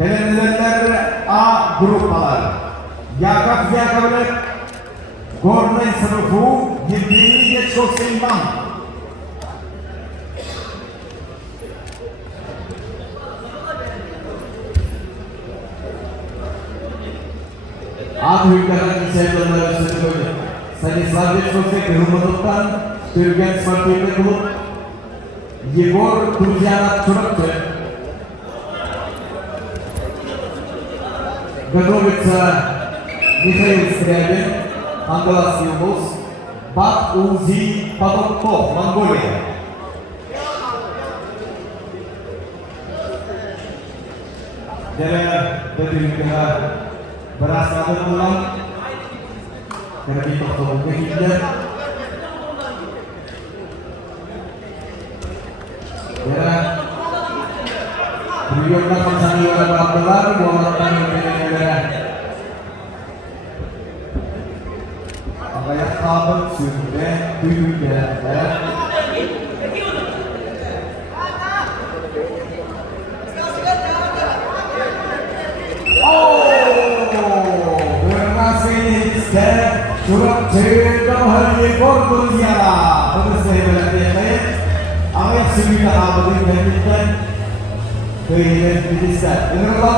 Belirlenenler A gruplar. Yakap Yakovlek, Gornay sınıfı 20. geç Koseyman. A büyüklerden sevgiler üstüne Stanisław Wieczkowski Hırmadık'tan Türgen Sportivny Klub Yegor Kuzyanat Turkçı. Готовится Михаил Скрябин, Англас Юнус, Бак Узи Потомков, Монголия. Dari pihak berasal dari pulang dari toko kehidran. Beliau akan sambil bergelar melakukan pemilihan. Agak kabel sudah diudah. Surat cerita hari Korbuziala, terus saya berlatih. Awak sudah tahu bagaimana kita berlatih.